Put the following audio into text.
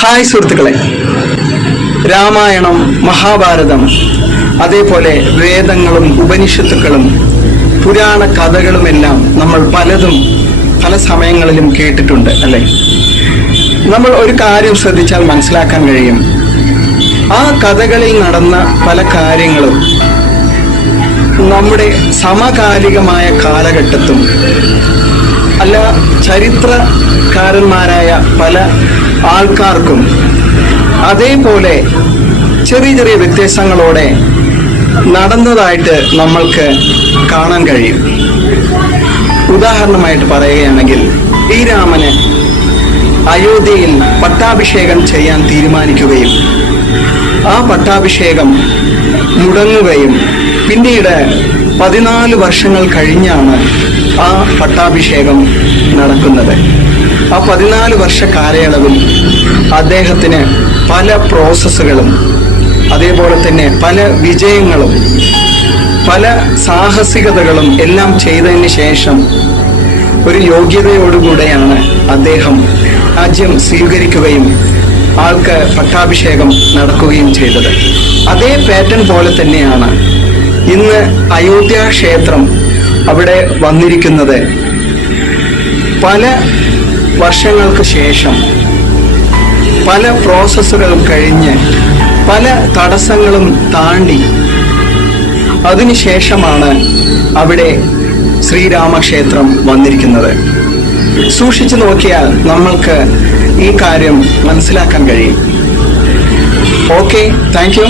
Hi സുഹൃത്തുക്കളെ, രാമായണം, മഹാഭാരതം, അതേപോലെ വേദങ്ങളും ഉപനിഷത്തുക്കളും പുരാണ കഥകളുമെല്ലാം നമ്മൾ പലതും പല സമയങ്ങളിലും കേട്ടിട്ടുണ്ട് അല്ലേ? നമ്മൾ ഒരു കാര്യം ശ്രദ്ധിച്ചാൽ മനസ്സിലാക്കാൻ കഴിയും, ആ കഥകളിൽ നടന്ന പല കാര്യങ്ങളും നമ്മുടെ സമകാലികമായ കാലഘട്ടത്തും അല്ല ചരിത്രകാരന്മാരായ പല ആൾക്കാർക്കും അതേപോലെ ചെറിയ ചെറിയ വ്യത്യാസങ്ങളോടെ നടന്നതായിട്ട് നമ്മൾക്ക് കാണാൻ കഴിയും. ഉദാഹരണമായിട്ട് പറയുകയാണെങ്കിൽ, ശ്രീരാമന് അയോധ്യയിൽ പട്ടാഭിഷേകം ചെയ്യാൻ തീരുമാനിക്കുകയും ആ പട്ടാഭിഷേകം മുടങ്ങുകയും പിന്നീട് 14 വർഷങ്ങൾ കഴിഞ്ഞാണ് ആ പട്ടാഭിഷേകം നടക്കുന്നത്. ആ 14 വർഷ കാലയളവിൽ അദ്ദേഹത്തിന് പല പ്രോസസ്സുകളും അതേപോലെ തന്നെ പല വിജയങ്ങളും പല സാഹസികതകളും എല്ലാം ചെയ്തതിന് ശേഷം ഒരു യോഗ്യതയോടുകൂടെയാണ് അദ്ദേഹം രാജ്യം സ്വീകരിക്കുകയും ആൾക്ക് പട്ടാഭിഷേകം നടക്കുകയും ചെയ്തത്. അതേ പാറ്റേൺ പോലെ തന്നെയാണ് ഇന്ന് അയോധ്യ ക്ഷേത്രം അവിടെ വന്നിരിക്കുന്നത്. പല വർഷങ്ങൾക്ക് ശേഷം പല പ്രോസസ്സുകളും കഴിഞ്ഞ് പല തടസ്സങ്ങളും താണ്ടി അതിനുശേഷമാണ് അവിടെ ശ്രീരാമക്ഷേത്രം വന്നിരിക്കുന്നത്. സൂക്ഷിച്ചു നോക്കിയാൽ നമ്മൾക്ക് ഈ കാര്യം മനസ്സിലാക്കാൻ കഴിയും. Okay, thank you.